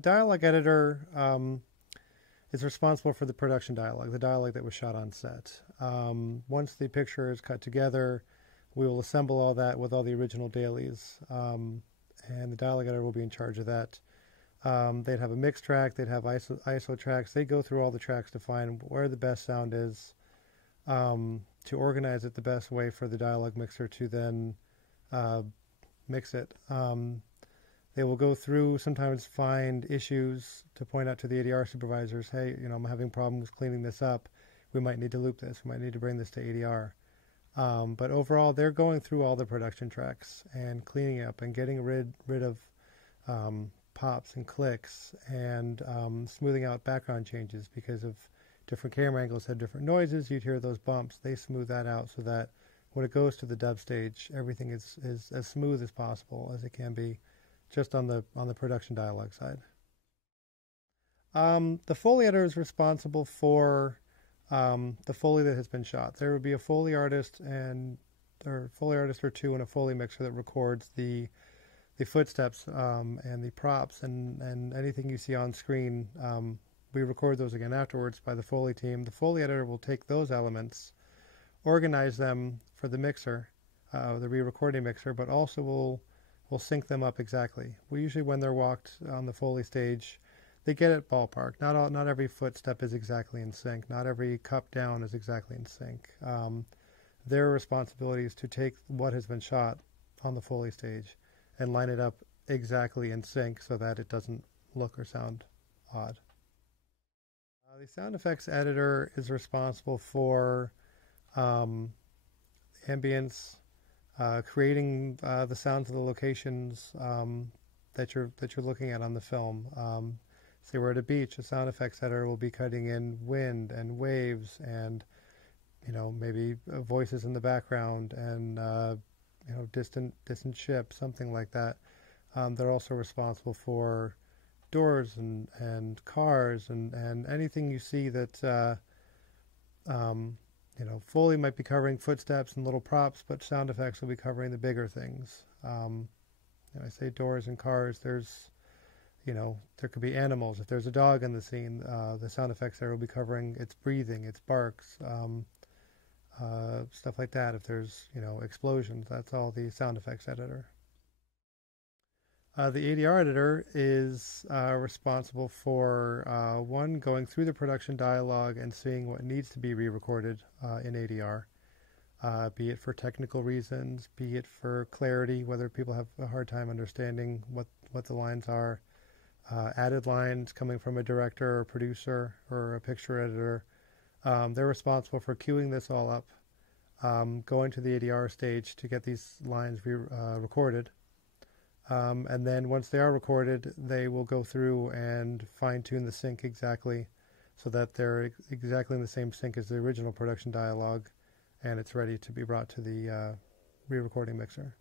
Dialog Editor is responsible for the production dialogue, the dialogue that was shot on set. Once the picture is cut together, we will assemble all that with all the original dailies, and the dialogue editor will be in charge of that. They'd have a mix track, they'd have ISO tracks. They go through all the tracks to find where the best sound is, to organize it the best way for the dialogue mixer to then mix it. They will go through, sometimes find issues to point out to the ADR supervisors, hey, I'm having problems cleaning this up. We might need to loop this. We might need to bring this to ADR. But overall, they're going through all the production tracks and cleaning up and getting rid of pops and clicks and smoothing out background changes because of different camera angles had different noises. You'd hear those bumps. They smooth that out so that when it goes to the dub stage, everything is as smooth as possible as it can be, just on the production dialogue side. The Foley Editor is responsible for the Foley that has been shot. There would be a Foley artist or Foley artist or two and a Foley mixer that records the footsteps and the props and anything you see on screen. We record those again afterwards by the Foley team. The Foley Editor will take those elements, organize them for the mixer, the re-recording mixer, but also will sync them up exactly. We usually, when they're walked on the Foley stage, they get it ballpark. Not every footstep is exactly in sync. Not every cup down is exactly in sync. Their responsibility is to take what has been shot on the Foley stage and line it up exactly in sync so that it doesn't look or sound odd. The Sound Effects Editor is responsible for ambience, creating the sounds of the locations that you're looking at on the film. Say we're at a beach, a sound effects editor will be cutting in wind and waves and maybe voices in the background and distant ships, something like that. They're also responsible for doors and cars and anything you see that Foley might be covering footsteps and little props, but sound effects will be covering the bigger things. I say doors and cars, there's, there could be animals. If there's a dog in the scene, the sound effects there will be covering its breathing, its barks, stuff like that. If there's, explosions, that's all the sound effects editor. The ADR editor is responsible for, one, going through the production dialogue and seeing what needs to be re-recorded in ADR, be it for technical reasons, be it for clarity, whether people have a hard time understanding what the lines are, added lines coming from a director or producer or a picture editor. They're responsible for queuing this all up, going to the ADR stage to get these lines recorded. And then once they are recorded, they will go through and fine-tune the sync exactly so that they're exactly in the same sync as the original production dialogue, and it's ready to be brought to the re-recording mixer.